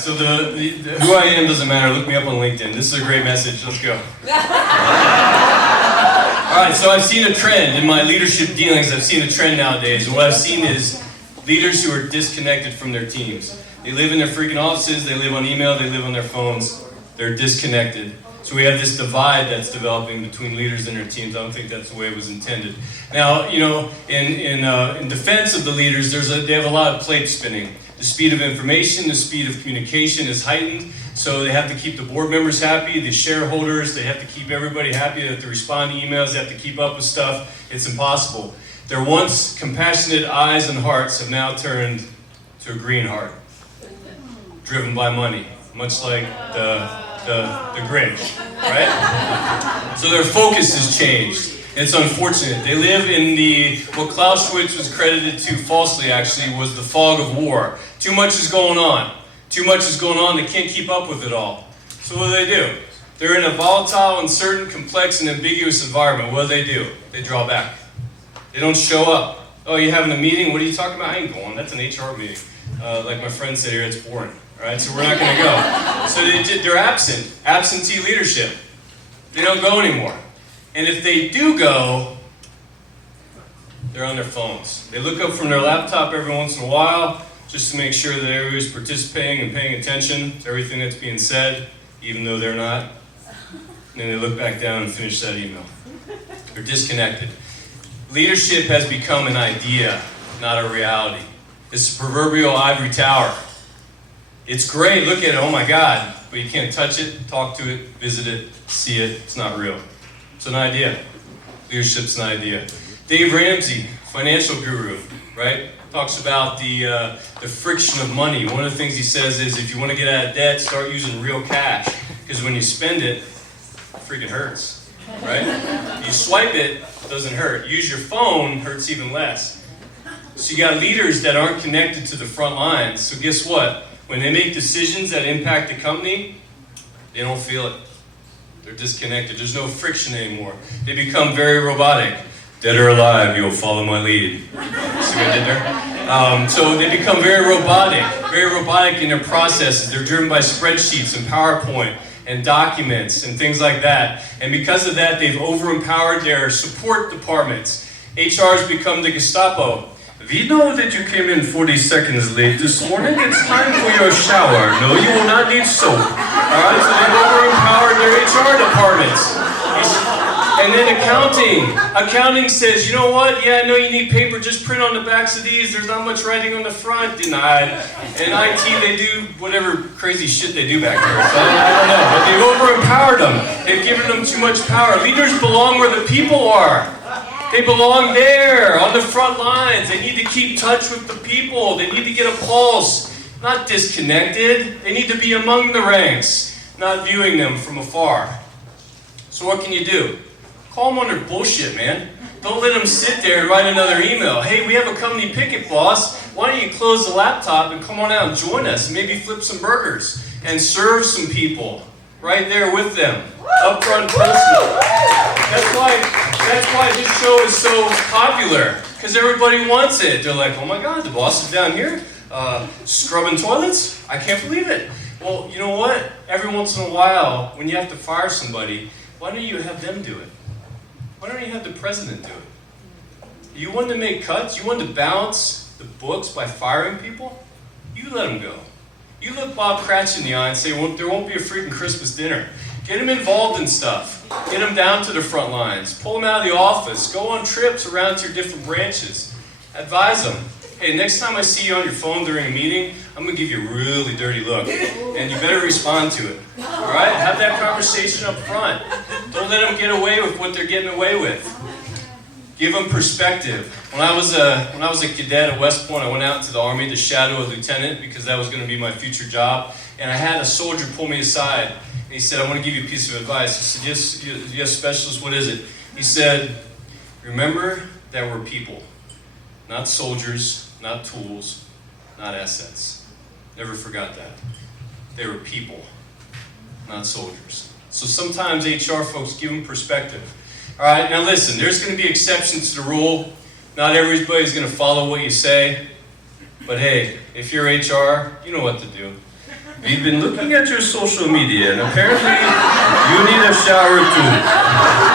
right, so who I am doesn't matter. Look me up on LinkedIn. This is a great message. Let's go. All right, so I've seen a trend in my leadership dealings. I've seen a trend nowadays. And what I've seen is leaders who are disconnected from their teams. They live in their freaking offices. They live on email. They live on their phones. They're disconnected. So we have this divide that's developing between leaders and their teams. I don't think that's the way it was intended. Now, you know, in defense of the leaders, they have a lot of plate spinning. The speed of information, the speed of communication is heightened. So they have to keep the board members happy, the shareholders, they have to keep everybody happy, they have to respond to emails, they have to keep up with stuff. It's impossible. Their once compassionate eyes and hearts have now turned to a green heart, driven by money, much like the Grinch, right? So their focus has changed. It's unfortunate. They live in what Clausewitz was credited to falsely, actually, was the fog of war. Too much is going on. Too much is going on. They can't keep up with it all. So what do? They're in a volatile, uncertain, complex, and ambiguous environment. What do? They draw back. They don't show up. Oh, you having a meeting? What are you talking about? I ain't going. That's an HR meeting. Like my friend said here, it's boring. All right, so we're not going to go. So they're absent. Absentee leadership. They don't go anymore. And if they do go, they're on their phones. They look up from their laptop every once in a while just to make sure that everybody's participating and paying attention to everything that's being said, even though they're not. And then they look back down and finish that email. They're disconnected. Leadership has become an idea, not a reality. It's the proverbial ivory tower. It's great, look at it, oh my God, but you can't touch it, talk to it, visit it, see it. It's not real. It's an idea. Leadership's an idea. Dave Ramsey, financial guru, right, talks about the friction of money. One of the things he says is if you want to get out of debt, start using real cash. Because when you spend it, it freaking hurts, right? You swipe it, it doesn't hurt. Use your phone, hurts even less. So you got leaders that aren't connected to the front lines. So guess what? When they make decisions that impact the company, they don't feel it. They're disconnected. There's no friction anymore. They become very robotic. Dead or alive, you'll follow my lead. See what I did there? So they become very robotic in their processes. They're driven by spreadsheets and PowerPoint and documents and things like that. And because of that, they've over-empowered their support departments. HR has become the Gestapo. We know that you came in 40 seconds late this morning. It's time for your shower. No, you will not need soap. All right, so they've over-empowered their HR departments. And then accounting says, you know what? Yeah, I know you need paper. Just print on the backs of these. There's not much writing on the front. Denied. And IT, they do whatever crazy shit they do back there. So I don't know, but they've over-empowered them. They've given them too much power. Leaders belong where the people are. They belong there, on the front lines. They need to keep touch with the people. They need to get a pulse, not disconnected. They need to be among the ranks, not viewing them from afar. So what can you do? Call them on their bullshit, man. Don't let them sit there and write another email. Hey, we have a company picket, boss. Why don't you close the laptop and come on out and join us and maybe flip some burgers and serve some people right there with them, up front personal. That's why this show is so popular, because everybody wants it. They're like, oh my God, the boss is down here scrubbing toilets? I can't believe it. Well, you know what? Every once in a while, when you have to fire somebody, why don't you have them do it? Why don't you have the president do it? You want to make cuts? You want to balance the books by firing people? You let them go. You look Bob Cratch in the eye and say, well, there won't be a freaking Christmas dinner. Get them involved in stuff. Get them down to the front lines. Pull them out of the office. Go on trips around to your different branches. Advise them. Hey, next time I see you on your phone during a meeting, I'm going to give you a really dirty look. And you better respond to it. All right? Have that conversation up front. Don't let them get away with what they're getting away with. Give them perspective. When I was a cadet at West Point, I went out into the Army to shadow a lieutenant because that was going to be my future job. And I had a soldier pull me aside. And he said, I want to give you a piece of advice. I said, yes, specialist, what is it? He said, remember that we're people. Not soldiers, not tools, not assets. Never forgot that. They were people, not soldiers. So sometimes HR folks, give them perspective. All right, now listen, there's going to be exceptions to the rule. Not everybody's going to follow what you say. But hey, if you're HR, you know what to do. We've been looking at your social media and apparently you need a shower too.